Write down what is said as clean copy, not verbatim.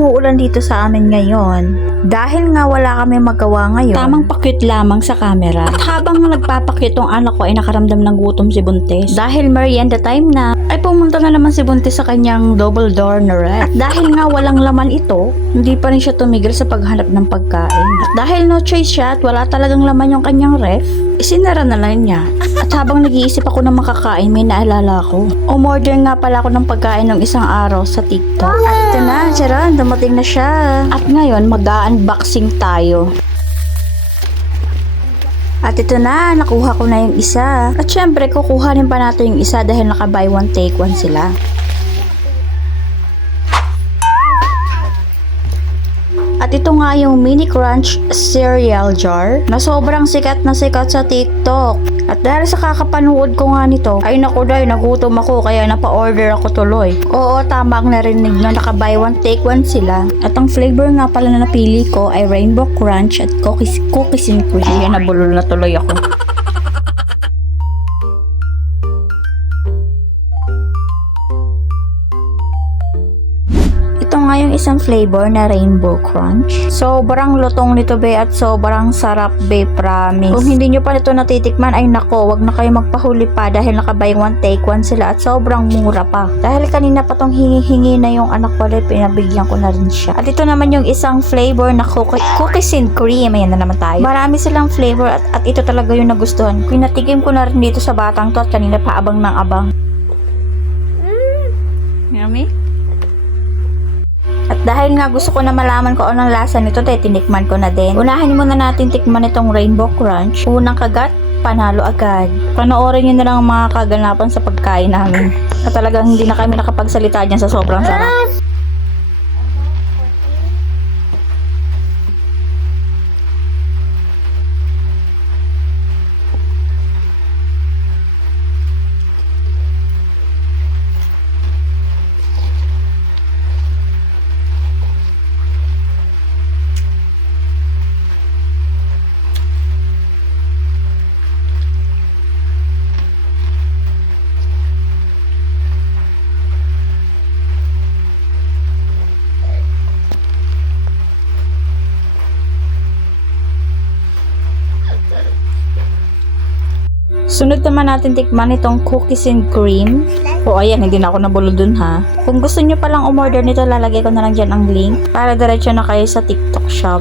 umuulan dito sa amin ngayon. Dahil nga wala kami magawa ngayon, tamang pakyut lamang sa camera. At habang nagpapakyut tong anak ko ay nakaramdam ng gutom si Buntis. Dahil merienda time na, ay pumunta na naman si Buntis sa kanyang double door na ref. At dahil nga walang laman ito, hindi pa rin siya tumigil sa paghanap ng pagkain. At dahil no choice siya at wala talagang laman yung kanyang ref, isinara na lang niya. At habang nag-iisip ako ng makakain, may naalala ko. Umorder nga pala ako ng pagkain ng isang araw sa TikTok. At ito na, Charon, dumating na siya. At ngayon, mag-unboxing tayo. At ito na, nakuha ko na yung isa. At syempre, kukuhanin pa natin yung isa dahil naka-buy one take one sila. At ito nga yung Mini Crunch cereal jar na sobrang sikat na sikat sa TikTok. At dahil sa kakapanood ko nga nito, ay naku dahil nagutom ako kaya napa-order ako tuloy. Oo, tama ang narinig na naka-buy one take one sila. At ang flavor nga pala na napili ko ay Rainbow Crunch at Cookies and Cream. Kaya nabulol na tuloy ako. Ito nga yung isang flavor na Rainbow Crunch. Sobrang lutong nito be at sobrang sarap be, promise. Kung hindi nyo pa nito natitikman ay nako, wag na kayo magpahuli pa dahil naka-buy one take one sila at sobrang mura pa. Dahil kanina pa tong hingi-hingi na yung anak ko ulit, pinabigyan ko na rin siya. At ito naman yung isang flavor na Cookies and Cream. Ayan na naman tayo. Marami silang flavor at ito talaga yung nagustuhan. Pinatikim ko na rin dito sa batang to at kanina pa abang ng abang. Yummy? At dahil nga gusto ko na malaman kung anong lasa nito, tinikman ko na din. Unahin muna natin tikman itong Rainbow Crunch. Unang kagat, panalo agad. Panoorin nyo na lang ang mga kaganapan sa pagkain namin. At talagang hindi na kami nakapagsalita dyan sa sobrang sarap. Sunod naman natin tikman itong Cookies and Cream. O ayan, hindi na ako nabulol dun ha. Kung gusto nyo palang umorder nito, lalagay ko na lang dyan ang link para diretso na kayo sa TikTok shop.